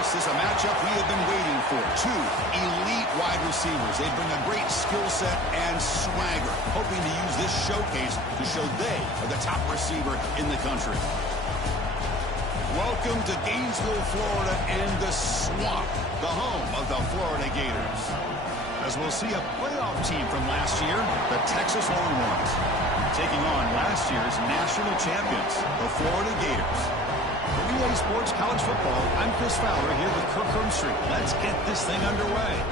This is a matchup we have been waiting for. Two elite wide receivers. They bring a great skill set and swagger, hoping to use this showcase to show they are the top receiver in the country. Welcome to Gainesville, Florida, and the Swamp, the home of the Florida Gators. As we'll see a playoff team from last year, the Texas Longhorns, taking on last year's national champions, the Florida Gators. For EA Sports College Football, I'm Chris Fowler here with Kirk Herbstreit. Let's get this thing underway.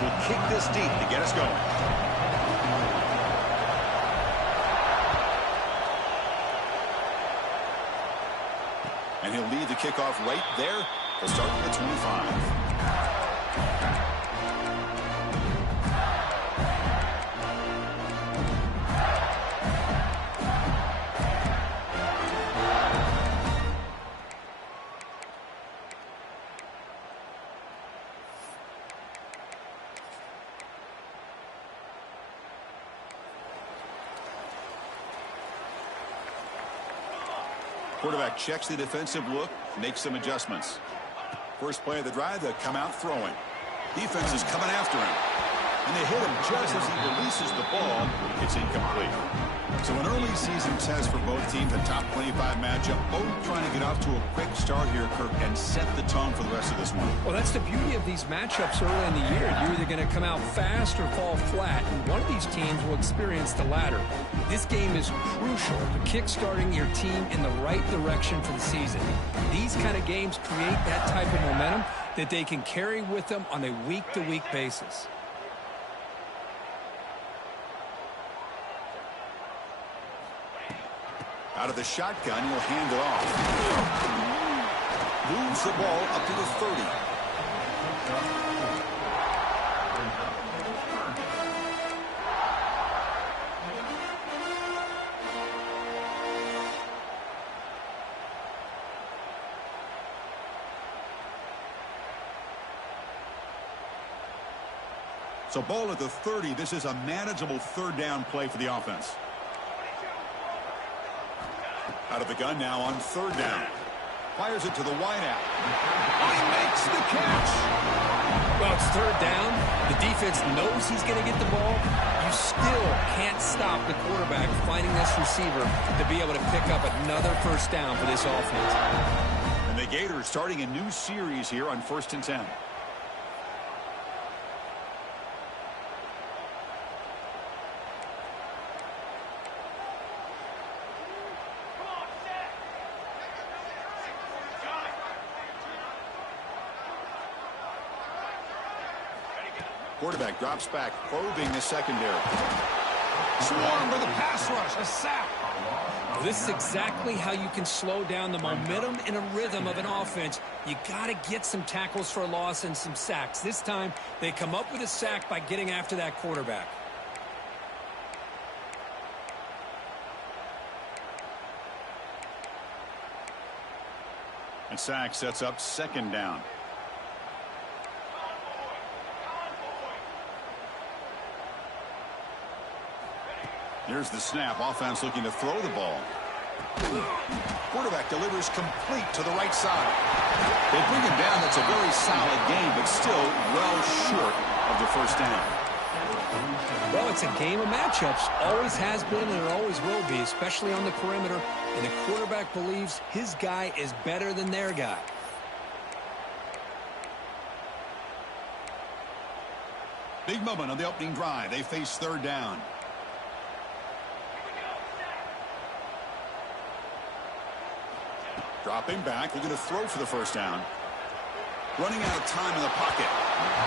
Will kick this deep to get us going. And he'll lead the kickoff right there. He'll start at the 25. Quarterback checks the defensive look, makes some adjustments. First play of the drive, they'll come out throwing. Defense is coming after him. And they hit him just as he releases the ball. It's incomplete. So an early season test for both teams, a top 25 matchup. Both trying to get off to a quick start here, Kirk, and set the tone for the rest of this one. Well, that's the beauty of these matchups early in the year. You're either going to come out fast or fall flat, and one of these teams will experience the latter. This game is crucial to kick-starting your team in the right direction for the season. These kind of games create that type of momentum that they can carry with them on a week-to-week basis. Out of the shotgun, he'll hand it off. Moves the ball up to the 30. So ball at the 30. This is a manageable third down play for the offense. Out of the gun now on third down. Fires it to the wideout. He makes the catch. Well, it's third down. The defense knows he's going to get the ball. You still can't stop the quarterback finding this receiver to be able to pick up another first down for this offense. And the Gators starting a new series here on 1st and 10. Quarterback drops back, probing the secondary. Swarm for the pass rush, a sack. Well, this is exactly how you can slow down the momentum and a rhythm of an offense. You got to get some tackles for a loss and some sacks. This time, they come up with a sack by getting after that quarterback. And sack sets up second down. Here's the snap. Offense looking to throw the ball. Quarterback delivers complete to the right side. They bring him down. That's a very solid game, but still well short of the first down. Well, it's a game of matchups. Always has been and it always will be, especially on the perimeter. And the quarterback believes his guy is better than their guy. Big moment on the opening drive. They face third down. Dropping back, looking to throw for the first down. Running out of time in the pocket.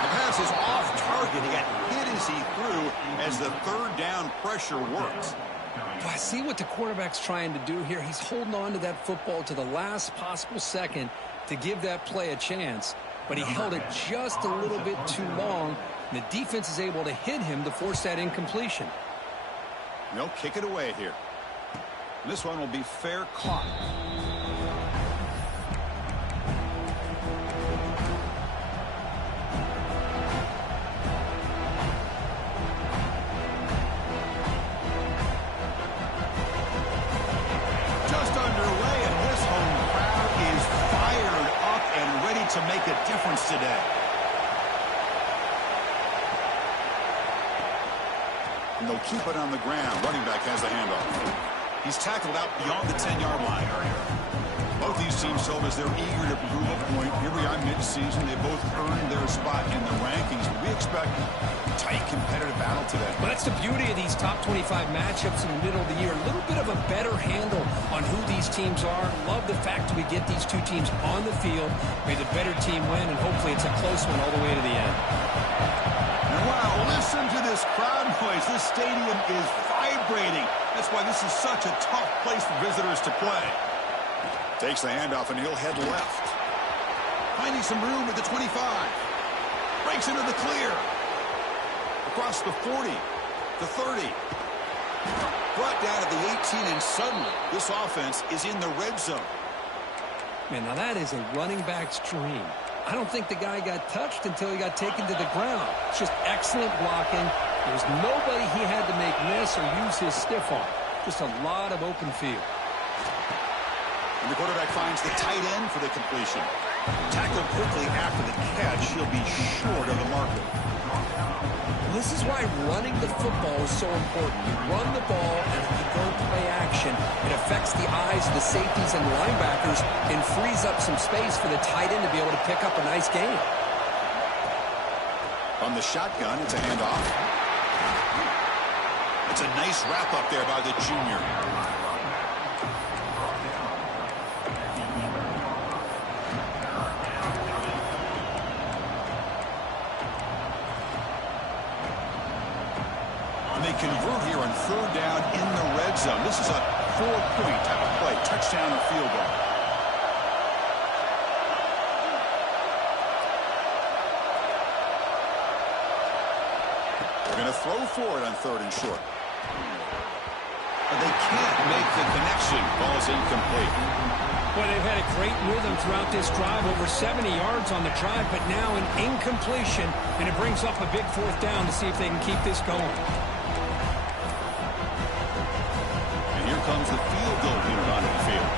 The pass is off target. He got hit as he threw as the third down pressure works. Well, I see what the quarterback's trying to do here. He's holding on to that football to the last possible second to give that play a chance. but he held it just a little bit too long. And the defense is able to hit him to force that incompletion. They'll kick it away here. This one will be fair caught. To make a difference today. And they'll keep it on the ground. Running back has the handoff. He's tackled out beyond the 10-yard line. Both these teams told us they're eager to prove a point. Here we are mid-season. They both earned their spot in the rankings. We expect a tight competitive battle today. Well, that's the beauty of these top 25 matchups in the middle of the year. A little bit of a better handle on who these teams are. Love the fact that we get these two teams on the field. May the better team win, and hopefully it's a close one all the way to the end. Wow, listen to this crowd noise. This stadium is vibrating. That's why this is such a tough place for visitors to play. Takes the handoff, and he'll head left. Finding some room at the 25. Breaks into the clear. Across the 40, the 30. Brought down at the 18, and suddenly this offense is in the red zone. Man, now that is a running back's dream. I don't think the guy got touched until he got taken to the ground. It's just excellent blocking. There was nobody he had to make miss or use his stiff arm. Just a lot of open field. And the quarterback finds the tight end for the completion. Tackled quickly after the catch. He'll be short of the marker. This is why running the football is so important. You run the ball, and if you go play action, it affects the eyes of the safeties and linebackers and frees up some space for the tight end to be able to pick up a nice game. On the shotgun, it's a handoff. It's a nice wrap up there by the junior. They convert here on third down in the red zone. This is a 4-point type of play, touchdown or field goal. They're going to throw for it on third and short. But they can't make the connection. Ball's incomplete. Well, they've had a great rhythm throughout this drive, over 70 yards on the drive, but now an incompletion, and it brings up a big fourth down to see if they can keep this going. Comes the field goal unit onto the field.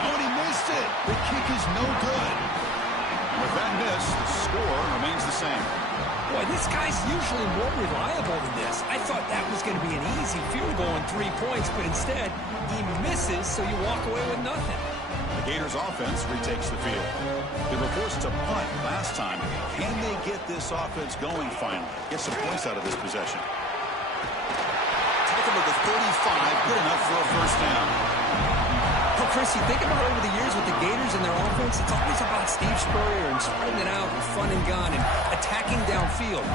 Oh, and he missed it. The kick is no good. With that miss, the score remains the same. Boy, this guy's usually more reliable than this. I thought that was going to be an easy field goal and 3 points, but instead, he misses, so you walk away with nothing. The Gators offense retakes the field. They were forced to punt last time. Can they get this offense going finally? Get some points out of this possession. Tackle at the 35, good enough for a first down. Well, Chris, you think about over the years with the Gators and their offense, it's always about Steve Spurrier and spreading it out and fun and gun and attacking downfield.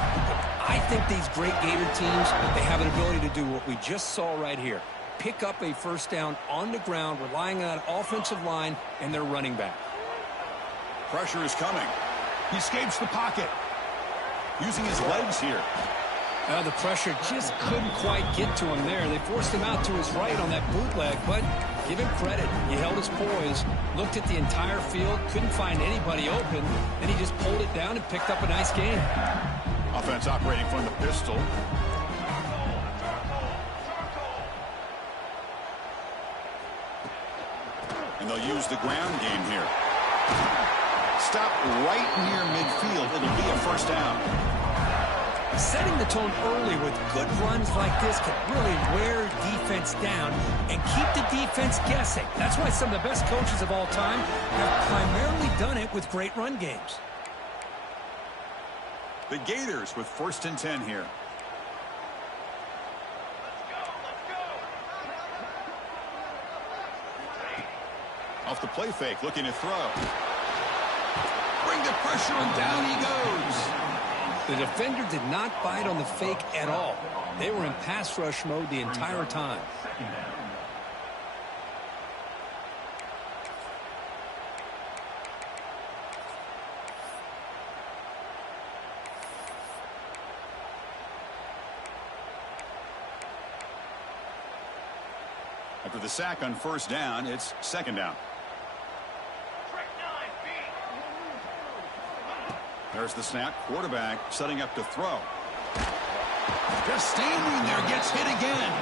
I think these great Gator teams, they have an ability to do what we just saw right here. Pick up a first down on the ground, relying on that offensive line and their running back. Pressure is coming. He escapes the pocket. Using his legs here. The pressure just couldn't quite get to him there. They forced him out to his right on that bootleg, but give him credit. He held his poise, looked at the entire field, couldn't find anybody open, then he just pulled it down and picked up a nice game. Offense operating from the pistol. And they'll use the ground game here. Stop right near midfield. It'll be a first down. Setting the tone early with good runs like this can really wear defense down and keep the defense guessing. That's why some of the best coaches of all time have primarily done it with great run games. The Gators with 1st and 10 here. Off the play fake, looking to throw. Bring the pressure, and down he goes. The defender did not bite on the fake at all. They were in pass rush mode the entire time. After the sack on first down, it's second down. There's the snap. Quarterback setting up to throw. Just standing there, gets hit again.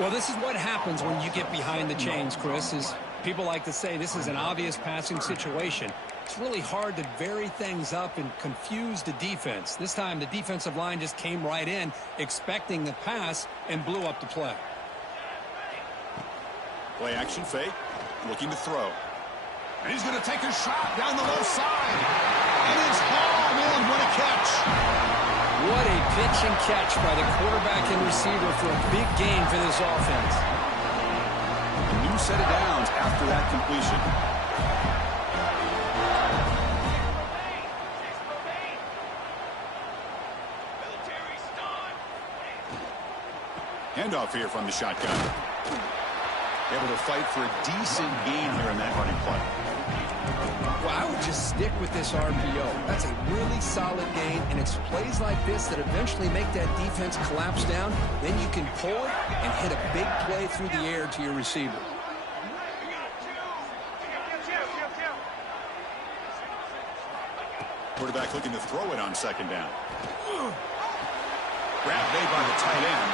Well, this is what happens when you get behind the chains, Chris. Is people like to say this is an obvious passing situation. It's really hard to vary things up and confuse the defense. This time, the defensive line just came right in, expecting the pass, and blew up the play. Play action fake, looking to throw. And he's going to take a shot down the left side. And it's hauled in. What a catch. What a pitch and catch by the quarterback and receiver for a big gain for this offense. A new set of downs after that completion. Handoff here from the shotgun. Able to fight for a decent gain here in that running play. Well, I would just stick with this RPO. That's a really solid gain, and it's plays like this that eventually make that defense collapse down. Then you can pull it and hit a big play through the air to your receiver. Quarterback looking to throw it on second down. Grab made by the tight end.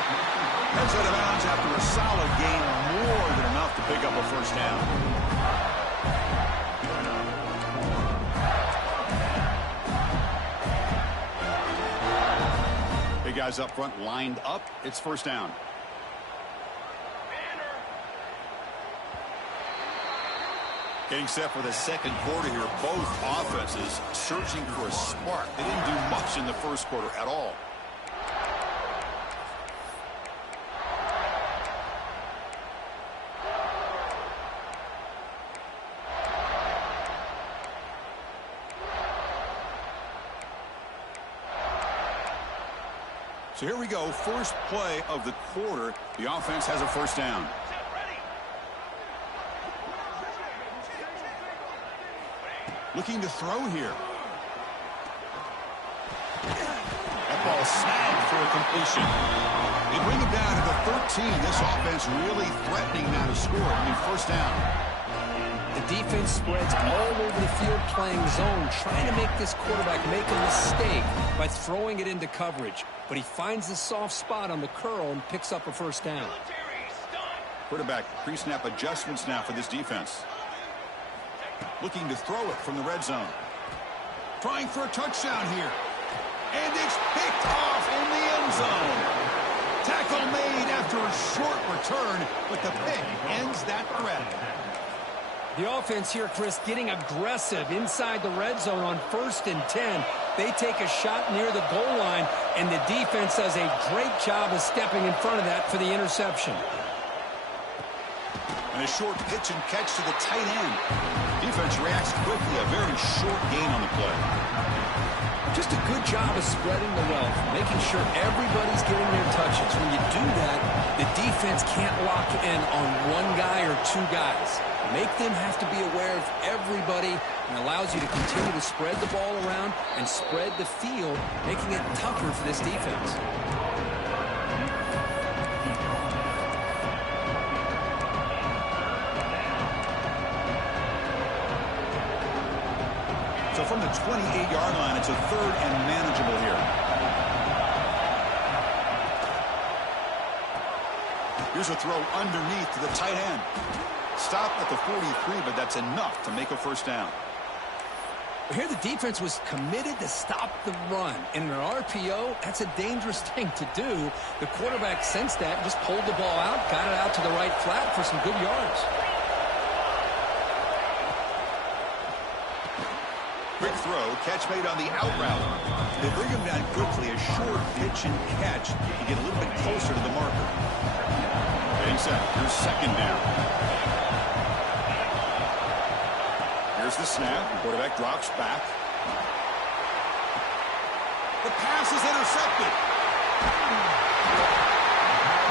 Heads out of bounds after a solid gain, more than enough to pick up a first down. Big guys up front lined up. It's first down. Getting set for the second quarter here. Both offenses searching for a spark. They didn't do much in the first quarter at all. So here we go, first play of the quarter. The offense has a first down. Looking to throw here. That ball snagged for a completion. They bring him down to the 13. This offense really threatening now to score. First down. The defense spreads all over the field playing zone, trying to make this quarterback make a mistake by throwing it into coverage. But he finds the soft spot on the curl and picks up a first down. Quarterback pre-snap adjustments now for this defense. Looking to throw it from the red zone. Trying for a touchdown here. And it's picked off in the end zone. Tackle made after a short return, but the pick ends that threat. The offense here, Chris, getting aggressive inside the red zone on 1st and 10. They take a shot near the goal line, and the defense does a great job of stepping in front of that for the interception. And a short pitch and catch to the tight end. Defense reacts quickly, a very short gain on the play. Just a good job of spreading the wealth, making sure everybody's getting their touches. When you do that, the defense can't lock in on one guy or two guys. Make them have to be aware of everybody, and allows you to continue to spread the ball around and spread the field, making it tougher for this defense. So from the 28-yard line, it's a third and manageable here. Here's a throw underneath to the tight end. Stop at the 43, but that's enough to make a first down. Here the defense was committed to stop the run. And in an RPO, that's a dangerous thing to do. The quarterback sensed that, just pulled the ball out, got it out to the right flat for some good yards. Quick throw, catch made on the out route. They bring him down quickly, a short pitch and catch to get a little bit closer to the marker. Getting set, here's second down. Here's the snap. Quarterback drops back. The pass is intercepted.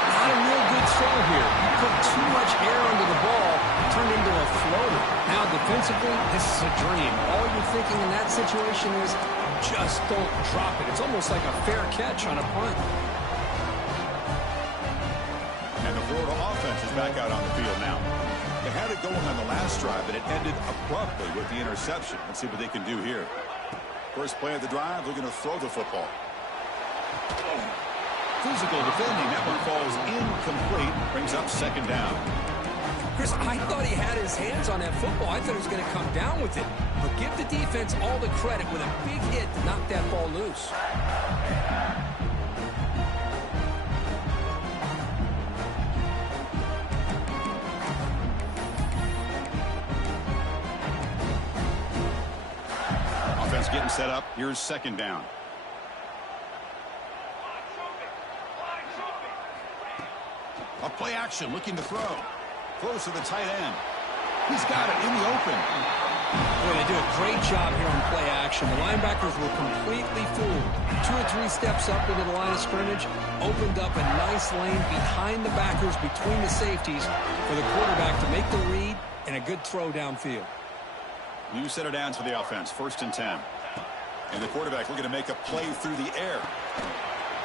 Not a real good throw here. He put too much air under the ball, turned into a floater. Now defensively, this is a dream. All you're thinking in that situation is just don't drop it. It's almost like a fair catch on a punt. And the Florida offense has back out on the field now. They had it going on the last drive, but it ended abruptly with the interception. Let's see what they can do here. First play of the drive, they're going to throw the football. Physical defending. That one falls incomplete. Brings up second down. Chris, I thought he had his hands on that football. I thought he was going to come down with it. But give the defense all the credit with a big hit to knock that ball loose. Offense getting set up. Here's second down. A play action, looking to throw. Close to the tight end. He's got it in the open. Boy, they do a great job here on play action. The linebackers were completely fooled. 2 or 3 steps up into the line of scrimmage, opened up a nice lane behind the backers, between the safeties, for the quarterback to make the read and a good throw downfield. New center downs for the offense. 1st and 10. And the quarterback looking to make a play through the air.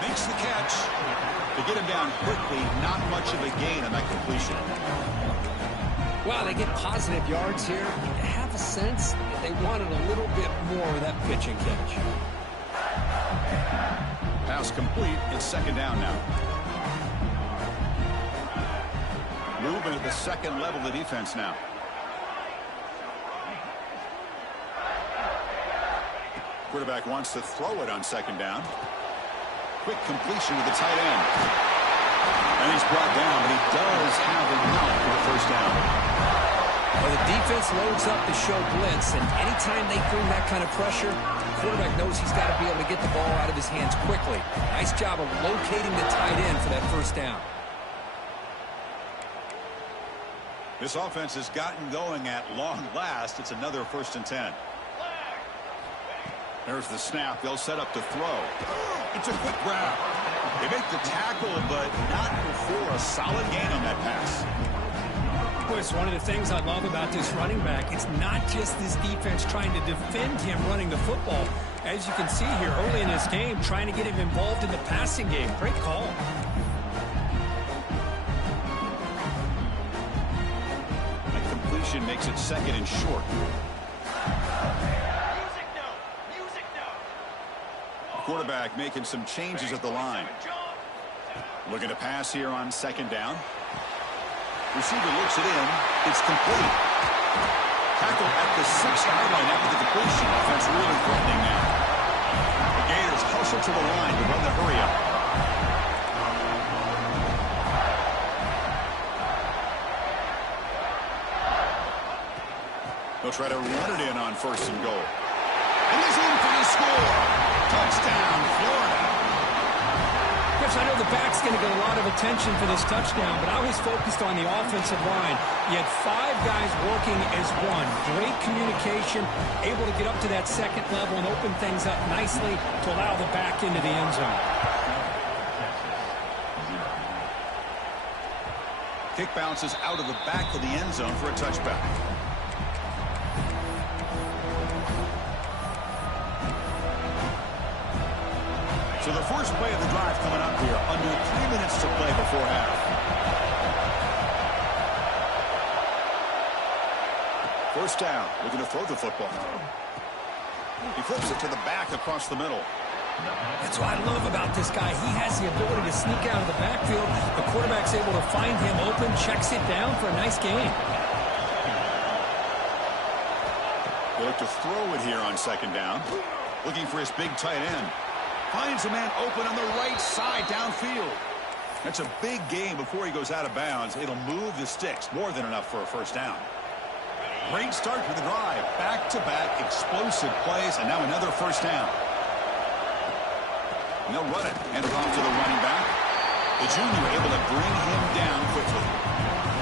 Makes the catch. To get him down quickly, not much of a gain on that completion. Wow, they get positive yards here. I have a sense that they wanted a little bit more of that pitch and catch. Pass complete. It's second down now. Moving at the second level of the defense now. Quarterback wants to throw it on second down. Quick completion to the tight end. And he's brought down, but he does have enough for the first down. Well, the defense loads up to show blitz, and anytime they bring that kind of pressure, the quarterback knows he's got to be able to get the ball out of his hands quickly. Nice job of locating the tight end for that first down. This offense has gotten going at long last. It's another 1st and 10. There's the snap. They'll set up to throw. It's a quick grab. They make the tackle, but not before a solid gain on that pass. Boy, it's one of the things I love about this running back. It's not just this defense trying to defend him running the football. As you can see here early in this game, trying to get him involved in the passing game. Great call. That completion makes it second and short. Quarterback making some changes at the line. Looking to pass here on second down. Receiver looks it in. It's complete. Tackle at the 6-yard line after the completion. Offense really threatening now. The Gators hustle to the line to run the hurry up. They'll try to run it in on 1st and goal. And he's in for the score. Touchdown, Florida. Chris, I know the back's going to get a lot of attention for this touchdown, but I was focused on the offensive line. You had 5 guys working as one. Great communication, able to get up to that second level and open things up nicely to allow the back into the end zone. Kick bounces out of the back of the end zone for a touchback. So the first play of the drive coming up here. Under 3 minutes to play before half. First down. Looking to throw the football. He flips it to the back across the middle. That's what I love about this guy. He has the ability to sneak out of the backfield. The quarterback's able to find him open, checks it down for a nice gain. They look to throw it here on second down. Looking for his big tight end. Finds a man open on the right side downfield. That's a big gain before he goes out of bounds. It'll move the sticks. More than enough for a first down. Great start for the drive. Back-to-back explosive plays, and now another first down. And they'll run it. Hand it off to the running back. The junior able to bring him down quickly.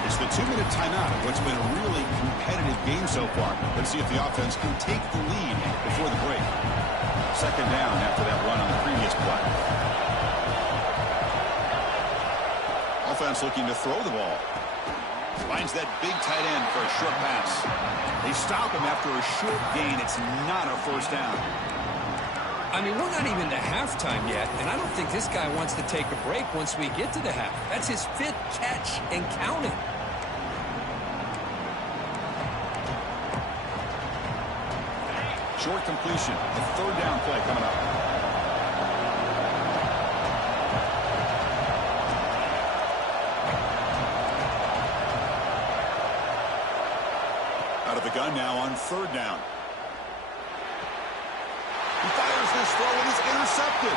It's the 2-minute timeout of what's been a really competitive game so far. Let's see if the offense can take the lead before the break. Second down after that run on the previous play. Offense looking to throw the ball. Finds that big tight end for a short pass. They stop him after a short gain. It's not a first down. I mean, we're not even to halftime yet, and I don't think this guy wants to take a break once we get to the half. That's his 5th catch and counting. Short completion. The 3rd down play coming up. Out of the gun now on 3rd down. He fires this throw and it's intercepted.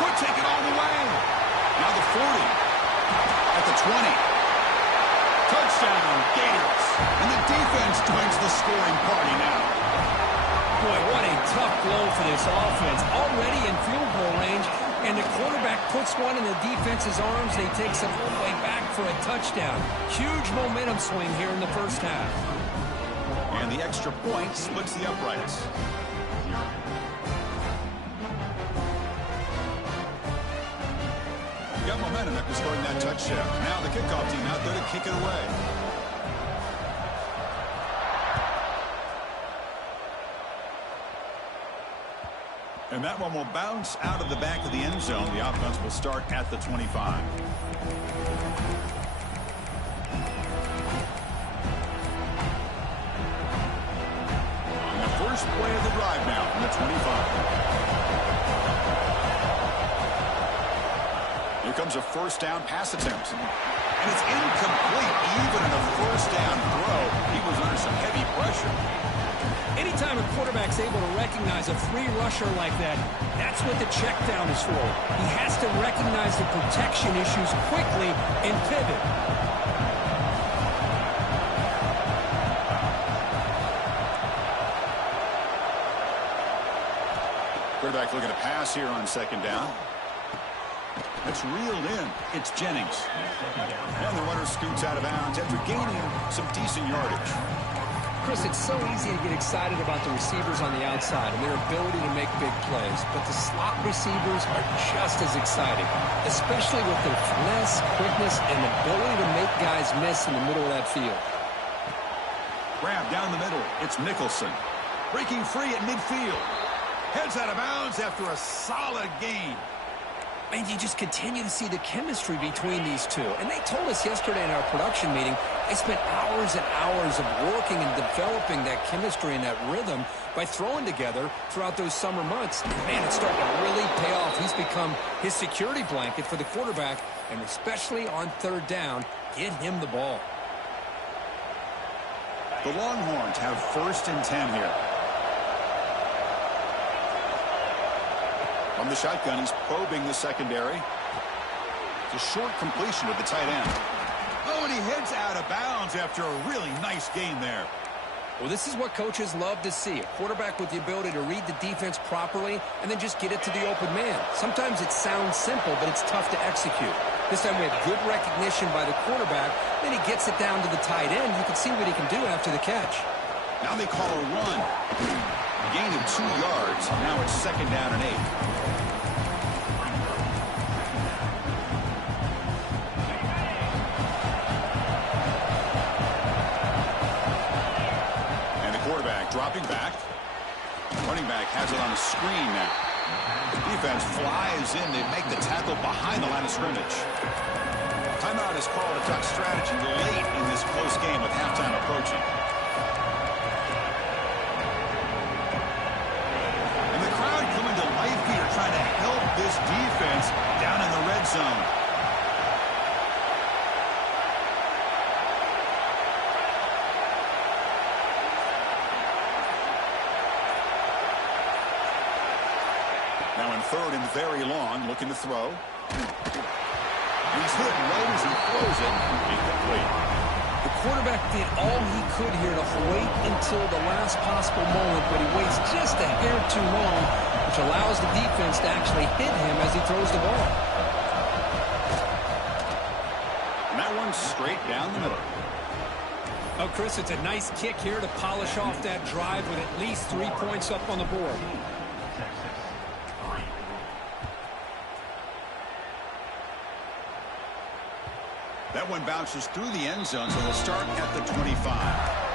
Could take it all the way. Now the 40. At the 20. Touchdown, Gators. And the defense joins the scoring party now. Boy, what a tough blow for this offense. Already in field goal range, and the quarterback puts one in the defense's arms, and he takes it all the way back for a touchdown. Huge momentum swing here in the first half. And the extra point splits the uprights. Got momentum after scoring that touchdown. Now the kickoff team out there to kick it away. And that one will bounce out of the back of the end zone. The offense will start at the 25. And the first play of the drive now from the 25. Here comes a 1st down pass attempt. And it's incomplete. Even in a 1st down throw, he was under some heavy pressure. Anytime a quarterback's able to recognize a free rusher like that, that's what the check down is for. He has to recognize the protection issues quickly and pivot. Quarterback looking to pass here on 2nd down. It's reeled in. It's Jennings. And the runner scoots out of bounds after gaining some decent yardage. Chris, it's so easy to get excited about the receivers on the outside and their ability to make big plays, but the slot receivers are just as exciting, especially with their finesse, quickness, and ability to make guys miss in the middle of that field. Grab down the middle. It's Nicholson. Breaking free at midfield. Heads out of bounds after a solid gain. And you just continue to see the chemistry between these two. And they told us yesterday in our production meeting, they spent hours and hours of working and developing that chemistry and that rhythm by throwing together throughout those summer months. And man, it's starting to really pay off. He's become his security blanket for the quarterback, and especially on 3rd down, get him the ball. The Longhorns have 1st and 10 here. From the shotgun, he's probing the secondary. It's a short completion to the tight end. Oh, and he heads out of bounds after a really nice gain there. Well, this is what coaches love to see. A quarterback with the ability to read the defense properly and then just get it to the open man. Sometimes it sounds simple, but it's tough to execute. This time we have good recognition by the quarterback. Then he gets it down to the tight end. You can see what he can do after the catch. Now they call a run. Gain of 2 yards. Now it's 2nd down and 8. Dropping back. Running back has it on a screen now. The defense flies in. They make the tackle behind the line of scrimmage. Timeout is called to talk strategy late in this close game with halftime approaching. And the crowd coming to life here trying to help this defense down in the red zone. Now in 3rd and very long, looking to throw. He's hit right as he throws it. Incomplete. The quarterback did all he could here to wait until the last possible moment, but he waits just a hair too long, which allows the defense to actually hit him as he throws the ball. And that one's straight down the middle. Oh, Chris, it's a nice kick here to polish off that drive with at least 3 points up on the board. That one bounces through the end zone, so they'll start at the 25.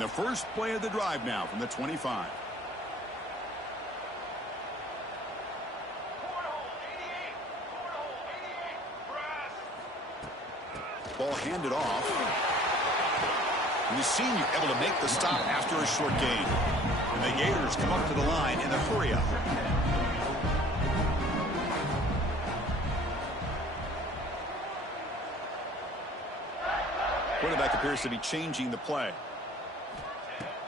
And the first play of the drive now from the 25. Ball handed off. And the senior able to make the stop after a short gain. And the Gators come up to the line in the hurry-up. Quarterback appears to be changing the play.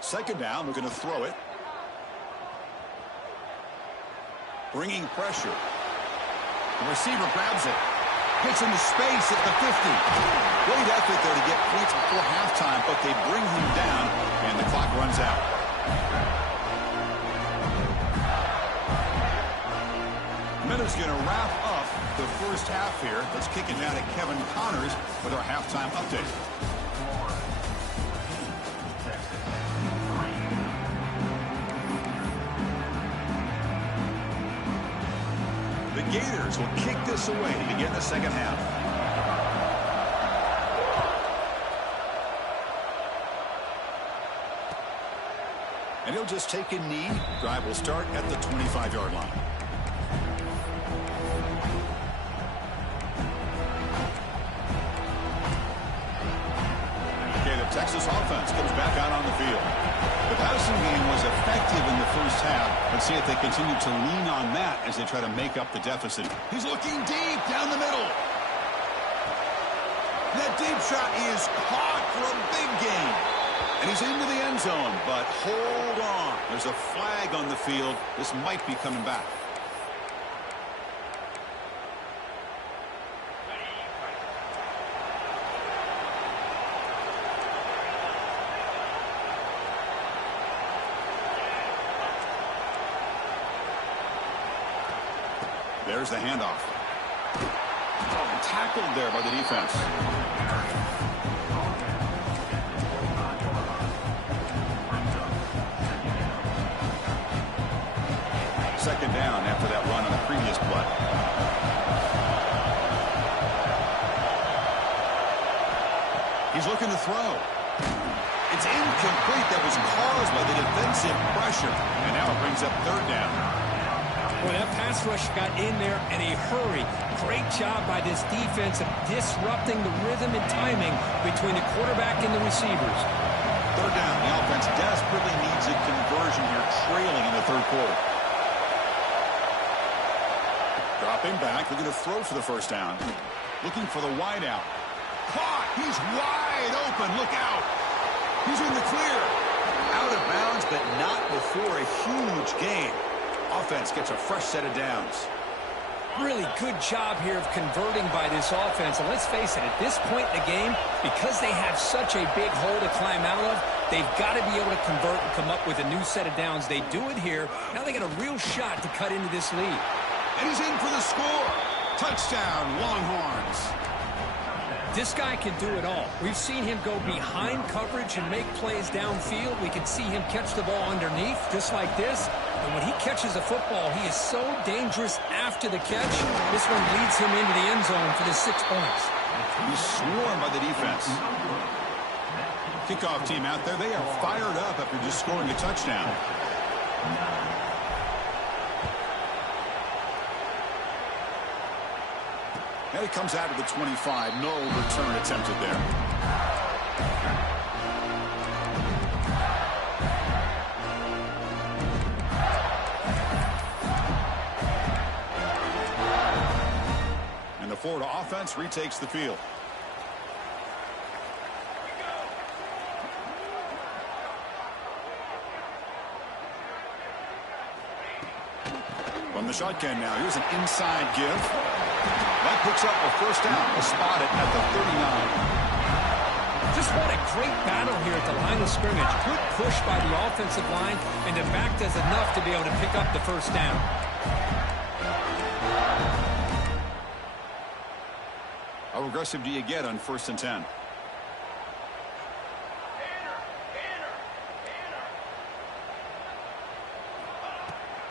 Second down, we're going to throw it. Bringing pressure. The receiver grabs it. Gets into space at the 50. Great effort there to get points before halftime, but they bring him down, and the clock runs out. Miller's going to wrap up the first half here. Let's kick it down to Kevin Connors with our halftime update. The Gators will kick this away to begin the second half. And he'll just take a knee. Drive will start at the 25-yard line. Okay, the Texas offense comes back out on the field. The passing game was effective in the first half. Let's see if they continue to lean on that as they try to make up the deficit. He's looking deep down the middle. That deep shot is caught for a big gain. And he's into the end zone, but hold on. There's a flag on the field. This might be coming back. There's the handoff. Oh, tackled there by the defense. Second down after that run on the previous play. He's looking to throw. It's incomplete. That was caused by the defensive pressure. And now it brings up third down. Well, that pass rush got in there in a hurry. Great job by this defense of disrupting the rhythm and timing between the quarterback and the receivers. Third down. The offense desperately needs a conversion here, trailing in the third quarter. Dropping back, looking to throw for the first down. Looking for the wide out. Caught! He's wide open. Look out! He's in the clear. Out of bounds, but not before a huge gain. Offense gets a fresh set of downs. Really good job here of converting by this offense. And let's face it, at this point in the game, because they have such a big hole to climb out of, they've got to be able to convert and come up with a new set of downs. They do it here. Now they got a real shot to cut into this lead. And he's in for the score. Touchdown, Longhorns. This guy can do it all. We've seen him go behind coverage and make plays downfield. We can see him catch the ball underneath, just like this. And when he catches a football, he is so dangerous after the catch. This one leads him into the end zone for the 6 points. He's swarmed by the defense. Kickoff team out there. They are fired up after just scoring a touchdown. And he comes out of the 25. No return attempted there. And the Florida offense retakes the field. From the shotgun now. Here's an inside give. That picks up a first down. We'll spot it at the 39. Just what a great battle here at the line of scrimmage. Good push by the offensive line, and the back does enough to be able to pick up the first down. How aggressive do you get on 1st and 10?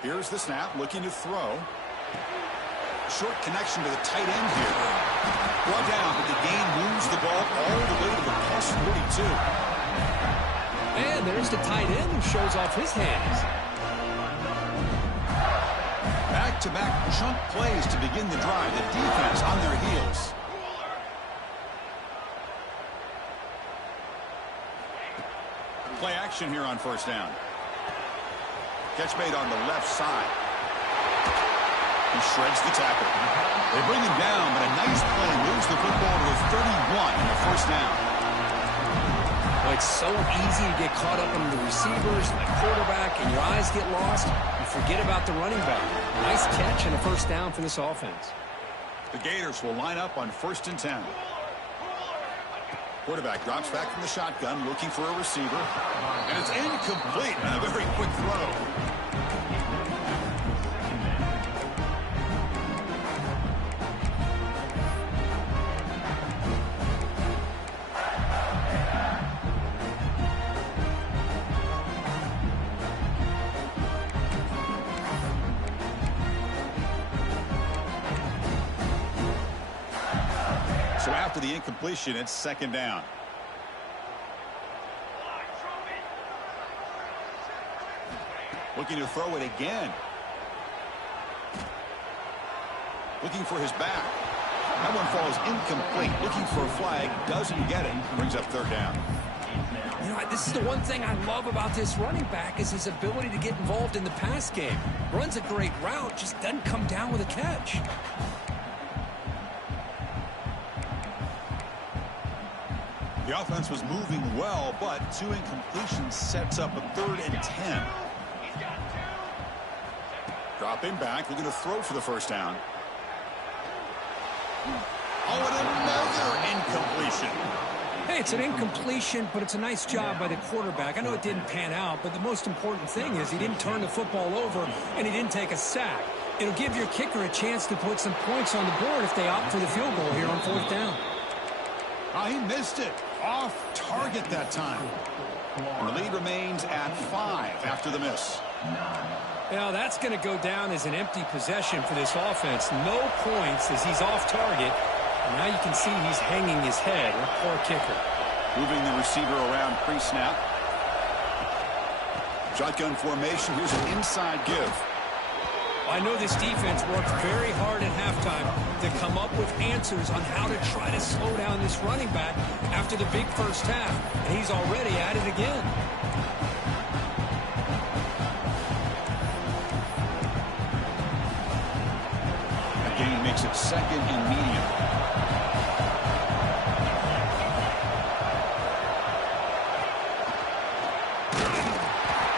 Here's the snap, looking to throw. Short connection to the tight end here. Brought down, but the gain moves the ball all the way to the +42. And there's the tight end who shows off his hands. Back-to-back chunk plays to begin the drive. The defense on their heels. Play action here on first down. Catch made on the left side. He shreds the tackle. They bring him down, but a nice play moves the football to the 31 and a first down. Well, it's so easy to get caught up in the receivers, the quarterback, and your eyes get lost. You forget about the running back. Nice catch and a first down for this offense. The Gators will line up on 1st and 10. Quarterback drops back from the shotgun, looking for a receiver. And it's incomplete on a very quick throw. So after the incompletion, it's 2nd down. Looking to throw it again. Looking for his back. That one falls incomplete. Looking for a flag. Doesn't get it. Brings up 3rd down. You know, this is the one thing I love about this running back is his ability to get involved in the pass game. Runs a great route, just doesn't come down with a catch. The offense was moving well, but 2 incompletions sets up a 3rd and 10. Dropping back, looking to throw for the first down. Oh, and another incompletion. Hey, it's an incompletion, but it's a nice job by the quarterback. I know it didn't pan out, but the most important thing is he didn't turn the football over, and he didn't take a sack. It'll give your kicker a chance to put some points on the board if they opt for the field goal here on 4th down. Oh, he missed it. Off target that time. And the lead remains at 5 after the miss. Now that's going to go down as an empty possession for this offense. No points as he's off target. And now you can see he's hanging his head. A poor kicker. Moving the receiver around pre-snap. Shotgun formation. Here's an inside give. I know this defense worked very hard at halftime to come up with answers on how to try to slow down this running back after the big first half. And he's already at it again. That gain makes it 2nd and medium.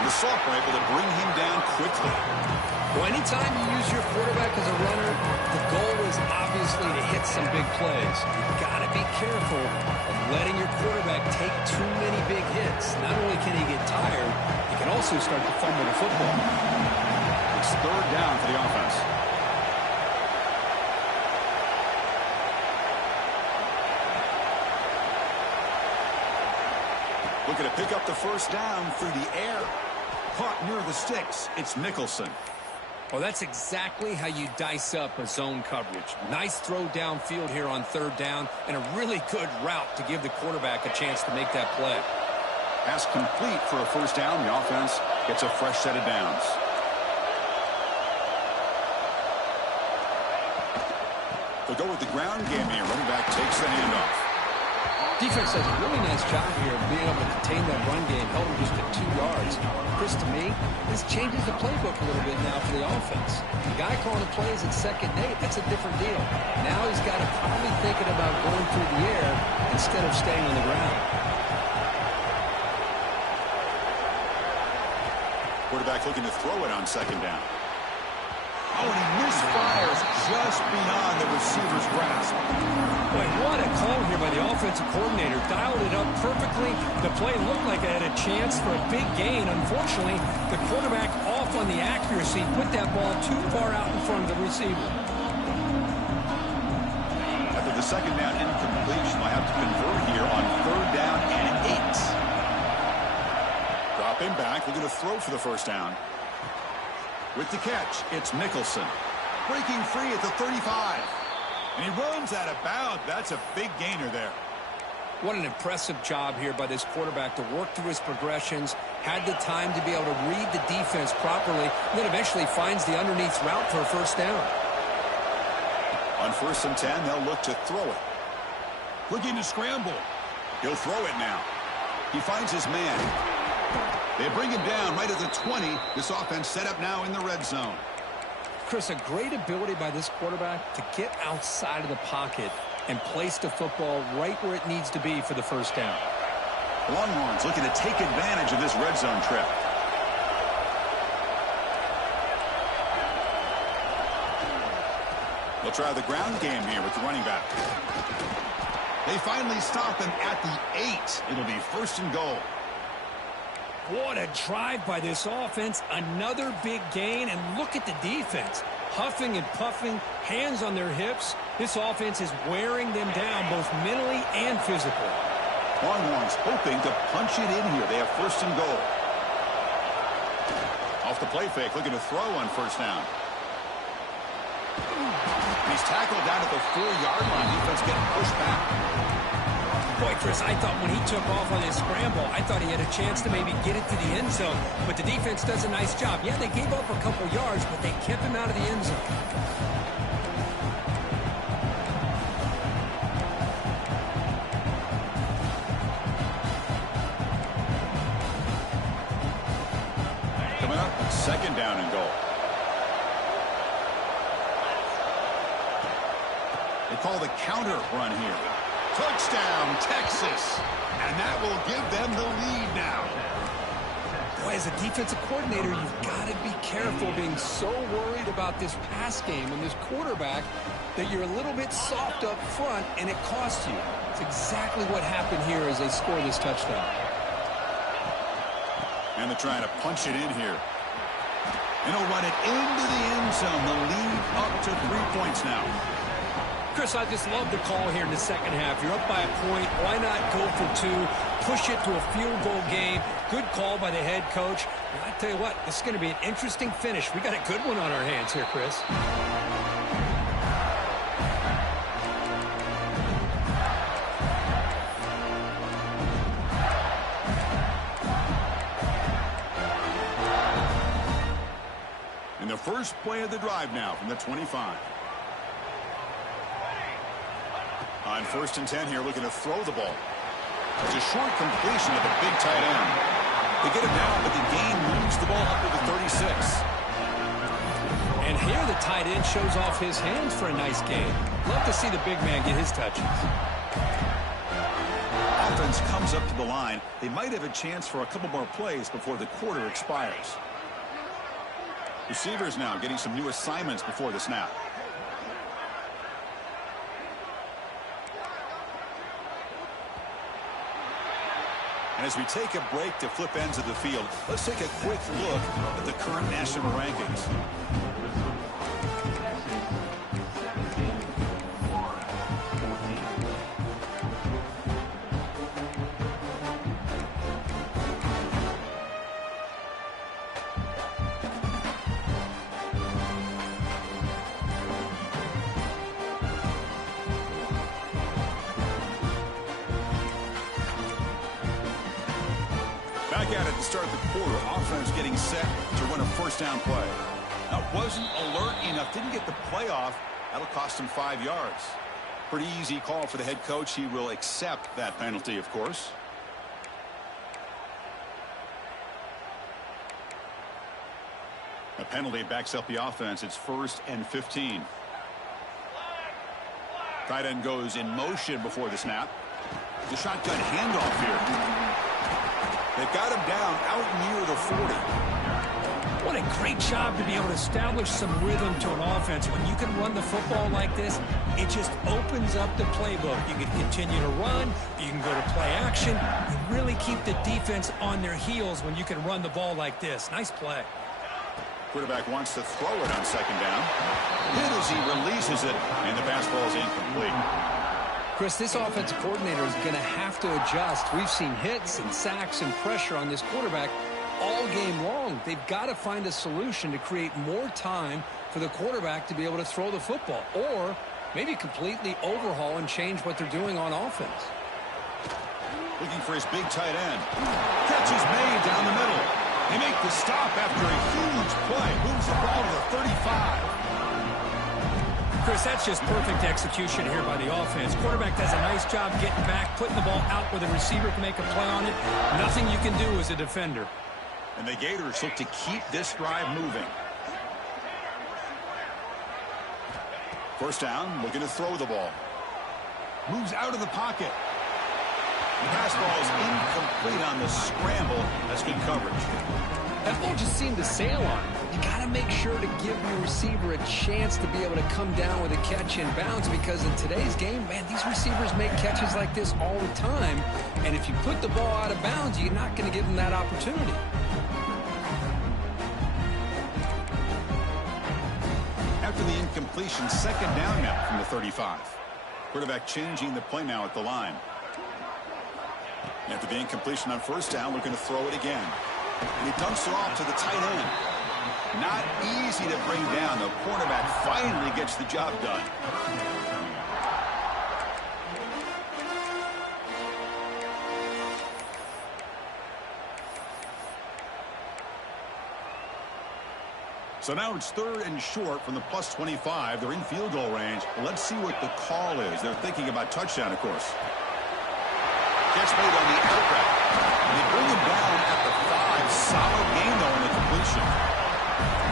The Soft were able to bring him down quickly. Well, anytime you use your quarterback as a runner, the goal is obviously to hit some big plays. You've got to be careful of letting your quarterback take too many big hits. Not only can he get tired, he can also start to fumble the football. It's 3rd down for the offense. Looking to pick up the first down through the air. Caught near the sticks. It's Nicholson. Well, that's exactly how you dice up a zone coverage. Nice throw downfield here on 3rd down, and a really good route to give the quarterback a chance to make that play. Pass complete for a first down. The offense gets a fresh set of downs. They'll go with the ground game here. Running back takes the handoff. Defense does a really nice job here of being able to contain that run game, held him just at 2 yards. Chris, to me, this changes the playbook a little bit now for the offense. The guy calling the plays at 2nd and 8, that's a different deal. Now he's got to probably thinking about going through the air instead of staying on the ground. Quarterback looking to throw it on 2nd down. Oh, and he misfires just beyond the receiver's grasp. Wait, what a call here by the offensive coordinator. Dialed it up perfectly. The play looked like it had a chance for a big gain. Unfortunately, the quarterback off on the accuracy, put that ball too far out in front of the receiver. After the 2nd down incompletion, they'll have to convert here on 3rd down and 8. Dropping back, looking to throw for the first down. With the catch, it's Nicholson. Breaking free at the 35. And he runs out of bounds. That's a big gainer there. What an impressive job here by this quarterback to work through his progressions, had the time to be able to read the defense properly, and then eventually finds the underneath route for a first down. On 1st and 10, they'll look to throw it. Looking to scramble. He'll throw it now. He finds his man. They bring him down right at the 20. This offense set up now in the red zone. Chris, a great ability by this quarterback to get outside of the pocket and place the football right where it needs to be for the first down. Longhorns looking to take advantage of this red zone trip. They'll try the ground game here with the running back. They finally stop him at the 8. It'll be 1st and goal. What a drive by this offense. Another big gain, and look at the defense. Huffing and puffing, hands on their hips. This offense is wearing them down both mentally and physically. Longhorns hoping to punch it in here. They have 1st and goal. Off the play fake, looking to throw on 1st down. He's tackled down at the 4-yard line. Defense getting pushed back. Boy, Chris, I thought when he took off on his scramble, I thought he had a chance to maybe get it to the end zone. But the defense does a nice job. Yeah, they gave up a couple yards, but they kept him out of the end zone. Coming up, 2nd down and goal. They call the counter run here. Touchdown, Texas. And that will give them the lead now. Boy, as a defensive coordinator, you've got to be careful being so worried about this pass game and this quarterback that you're a little bit soft up front and it costs you. It's exactly what happened here as they score this touchdown. And they're trying to punch it in here. And he'll run it into the end zone. The lead up to 3 points now. Chris, I just love the call here in the second half. You're up by a point. Why not go for 2? Push it to a field goal game. Good call by the head coach. And I tell you what, this is going to be an interesting finish. We got a good one on our hands here, Chris. And the first play of the drive now from the 25. On 1st and 10 here, looking to throw the ball. It's a short completion of the big tight end. They get him down, but the gain moves the ball up to the 36. And here the tight end shows off his hands for a nice gain. Love to see the big man get his touches. Offense comes up to the line. They might have a chance for a couple more plays before the quarter expires. Receivers now getting some new assignments before the snap. And as we take a break to flip ends of the field, let's take a quick look at the current national rankings. Back at it to start the quarter. Offense getting set to run a 1st down play. Now, wasn't alert enough. Didn't get the play off. That'll cost him 5 yards. Pretty easy call for the head coach. He will accept that penalty, of course. A penalty backs up the offense. It's 1st and 15. Tight end goes in motion before the snap. The shotgun handoff here. They've got him down out near the 40. What a great job to be able to establish some rhythm to an offense. When you can run the football like this, it just opens up the playbook. You can continue to run. You can go to play action. You really keep the defense on their heels when you can run the ball like this. Nice play. Quarterback wants to throw it on 2nd down. Hit as he releases it, and the pass ball is incomplete. Chris, this offensive coordinator is going to have to adjust. We've seen hits and sacks and pressure on this quarterback all game long. They've got to find a solution to create more time for the quarterback to be able to throw the football, or maybe completely overhaul and change what they're doing on offense. Looking for his big tight end. Catch is made down the middle. They make the stop after a huge play. Moves the ball to the 35. Chris, that's just perfect execution here by the offense. Quarterback does a nice job getting back, putting the ball out where the receiver can make a play on it. Nothing you can do as a defender. And the Gators look to keep this drive moving. First down, looking to throw the ball. Moves out of the pocket. The pass ball is incomplete on the scramble. That's good coverage. That ball just seemed to sail on him. You got to make sure to give your receiver a chance to be able to come down with a catch in bounds, because in today's game, man, these receivers make catches like this all the time. And if you put the ball out of bounds, you're not going to give them that opportunity. After the incompletion, second down now from the 35. Quarterback changing the play now at the line. After the incompletion on first down, looking to throw it again. And he dumps it off to the tight end. Not easy to bring down. The cornerback finally gets the job done. So now it's third and short from the plus 25. They're in field goal range. Let's see what the call is. They're thinking about touchdown, of course. Catch made on the out route. They bring him down at the 5. Solid gain, though, on the completion.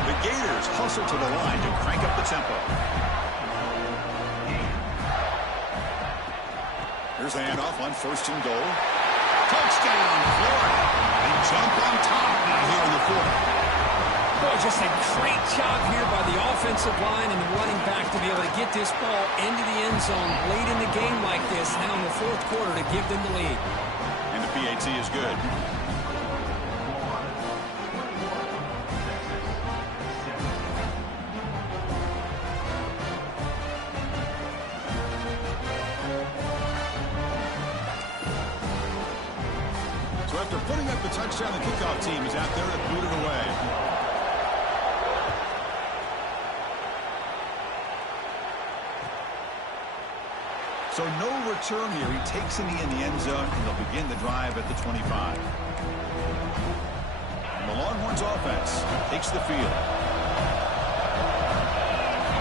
The Gators hustle to the line to crank up the tempo. Here's the handoff on first and goal. Touchdown, Florida. They jump on top now here in the fourth. Boy, just a great job here by the offensive line and the running back to be able to get this ball into the end zone late in the game like this, now in the fourth quarter, to give them the lead. And the PAT is good. So after putting up the touchdown, the kickoff team is out there to boot it away. So no return here. He takes it in the end zone, and they'll begin the drive at the 25. And the Longhorns offense takes the field.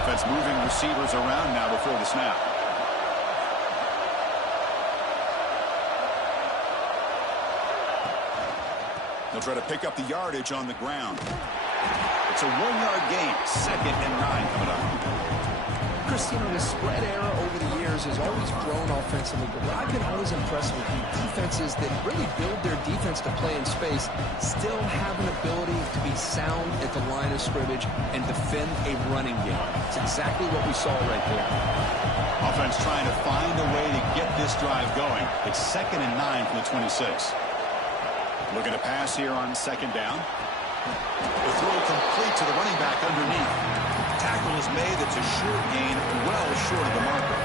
Offense moving receivers around now before the snap. They'll try to pick up the yardage on the ground. It's a 1-yard gain. 2nd and 9 coming up. Chris, you know, the spread era over the years has always grown offensively, but what I've been always impressed with the defenses that really build their defense to play in space still have an ability to be sound at the line of scrimmage and defend a running game. It's exactly what we saw right there. Offense trying to find a way to get this drive going. It's 2nd and 9 from the 26. Looking to pass here on second down. The throw complete to the running back underneath. Tackle is made. It's a short gain, well short of the marker.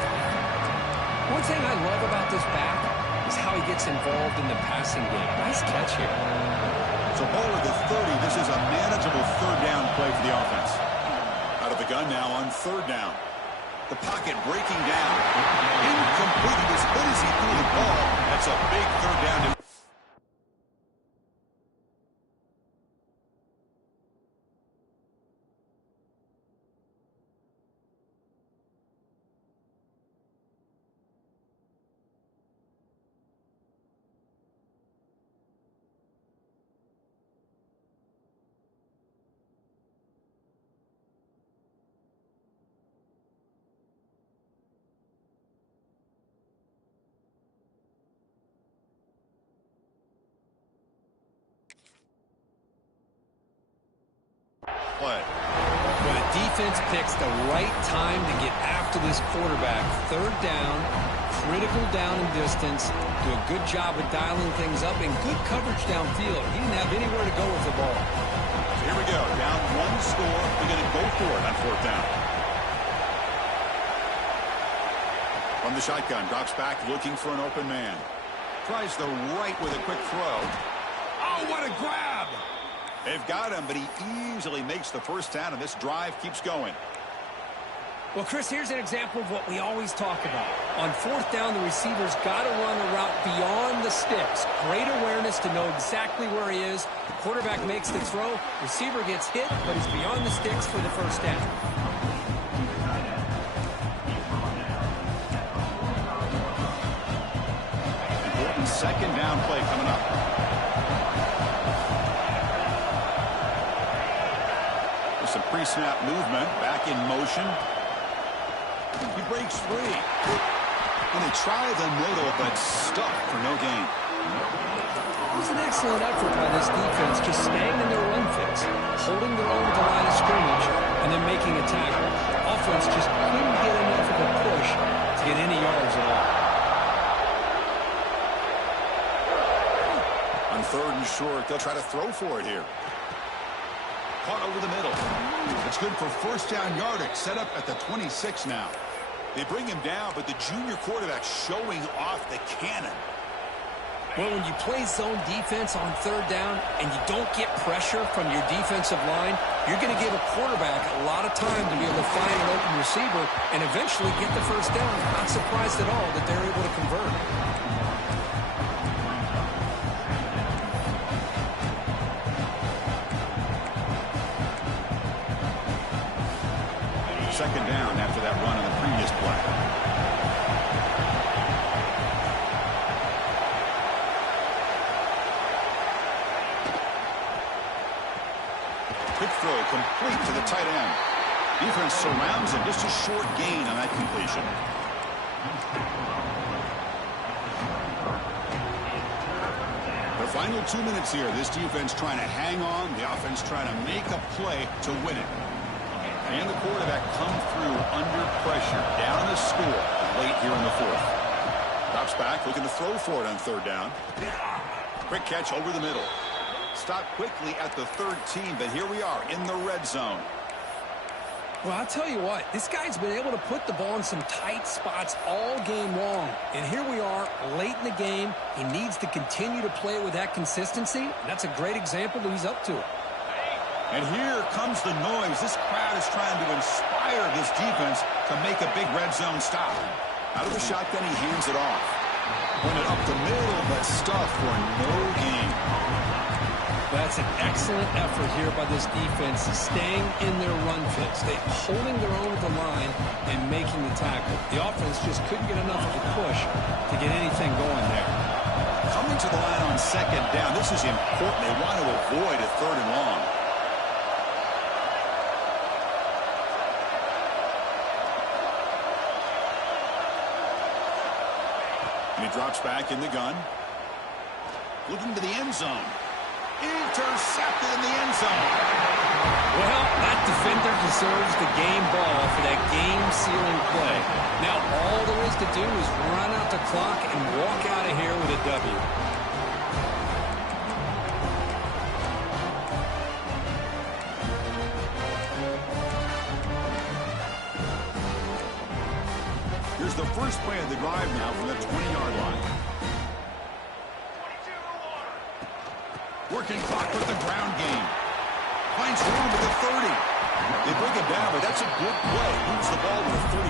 One thing I love about this back is how he gets involved in the passing game. Nice catch here. So ball at the 30. This is a manageable third down play for the offense. Out of the gun now on third down. The pocket breaking down. Incomplete. As good as he threw the ball, that's a big third down. Play. Well, the defense picks the right time to get after this quarterback. Third down, critical down and distance. Do a good job of dialing things up and good coverage downfield. He didn't have anywhere to go with the ball. So here we go. Down 1 score. They're going to go for it on fourth down. From the shotgun, drops back looking for an open man. Tries the right with a quick throw. Oh, what a grab! They've got him, but he easily makes the first down, and this drive keeps going. Well, Chris, here's an example of what we always talk about. On fourth down, the receiver's got to run a route beyond the sticks. Great awareness to know exactly where he is. The quarterback makes the throw. Receiver gets hit, but he's beyond the sticks for the first down. Important second down play coming up. There's some pre-snap movement. Back in motion. He breaks free. And they try the middle, but stuffed for no gain. It was an excellent effort by this defense, just staying in their run fix, holding their own at the line of scrimmage, and then making a tackle. Offense just couldn't get enough of a push to get any yards at all. On third and short, they'll try to throw for it here. Caught over the middle. It's good for first down yardage. Set up at the 26 now. They bring him down, but the junior quarterback showing off the cannon. Well, when you play zone defense on third down and you don't get pressure from your defensive line, you're going to give a quarterback a lot of time to be able to find an open receiver and eventually get the first down. Not surprised at all that they're able to convert. Second down after that run on the previous play. Quick throw complete to the tight end. Defense surrounds him. Just a short gain on that completion. The final 2 minutes here. This defense trying to hang on. The offense trying to make a play to win it. And the quarterback come through under pressure. Down the score late here in the fourth. Drops back, looking to throw for it on third down. Quick catch over the middle. Stopped quickly at the 13, but here we are in the red zone. Well, I'll tell you what, this guy's been able to put the ball in some tight spots all game long. And here we are, late in the game. He needs to continue to play with that consistency. That's a great example that he's up to it. And here comes the noise. This crowd is trying to inspire this defense to make a big red zone stop. Out of the shotgun, he hands it off. Pointed up the middle, but stuffed for no gain. That's an excellent effort here by this defense, staying in their run fix. They're holding their own at the line and making the tackle. The offense just couldn't get enough of a push to get anything going there. Coming to the line on second down, this is important. They want to avoid a third and long. And he drops back in the gun. Looking to the end zone. Intercepted in the end zone. Well, that defender deserves the game ball for that game-sealing play. Now all there is to do is run out the clock and walk out of here with a W. Here's the first play of the drive now from the 20-yard line. Working clock with the ground game. Finds room at the 30. They bring it down, but that's a good play. Moves the ball to the 39.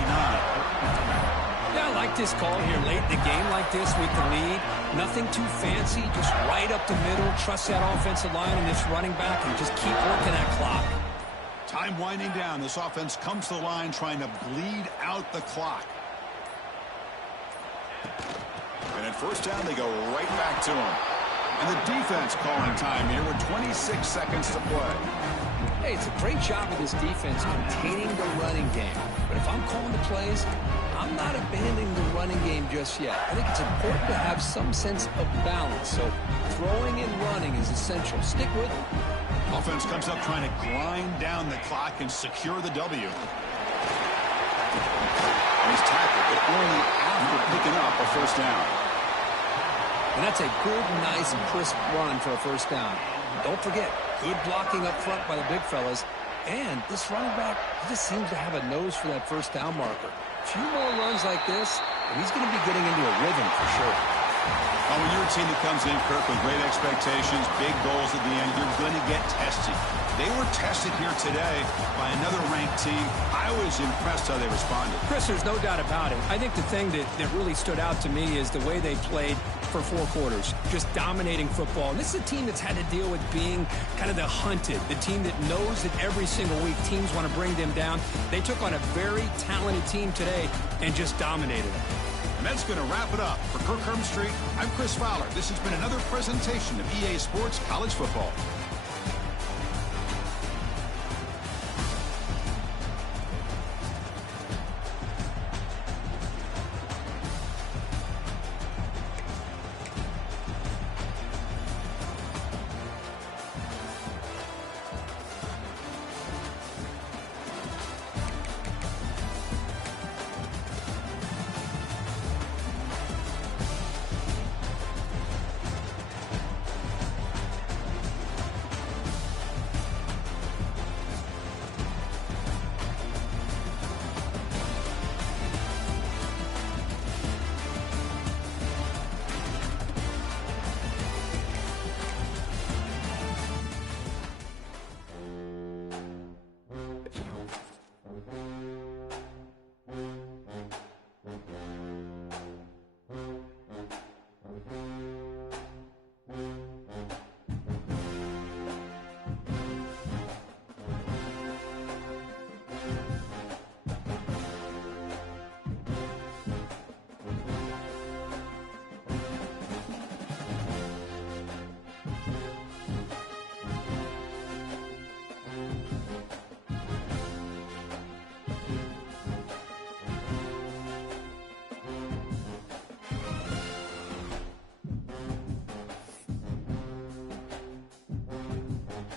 Yeah, I like this call here late in the game like this with the lead. Nothing too fancy, just right up the middle. Trust that offensive line and this running back and just keep working that clock. Time winding down. This offense comes to the line trying to bleed out the clock. And at first down, they go right back to him. And the defense calling time here with 26 seconds to play. Hey, it's a great job of this defense containing the running game. But if I'm calling the plays, I'm not abandoning the running game just yet. I think it's important to have some sense of balance. So throwing and running is essential. Stick with it. Offense comes up trying to grind down the clock and secure the W. And he's tackled, but only after picking up a first down. And that's a good, nice, crisp run for a first down. Don't forget, good blocking up front by the big fellas. And this running back, he just seems to have a nose for that first down marker. A few more runs like this, and he's going to be getting into a rhythm for sure. When you're a team that comes in, Kirk, with great expectations, big goals at the end, you're going to get tested. They were tested here today by another ranked team. I was impressed how they responded. Chris, there's no doubt about it. I think the thing that really stood out to me is the way they played for 4 quarters, just dominating football. And this is a team that's had to deal with being kind of the hunted, the team that knows that every single week teams want to bring them down. They took on a very talented team today and just dominated them. And that's going to wrap it up. For Kirk Herbstreit, I'm Chris Fowler. This has been another presentation of EA Sports College Football.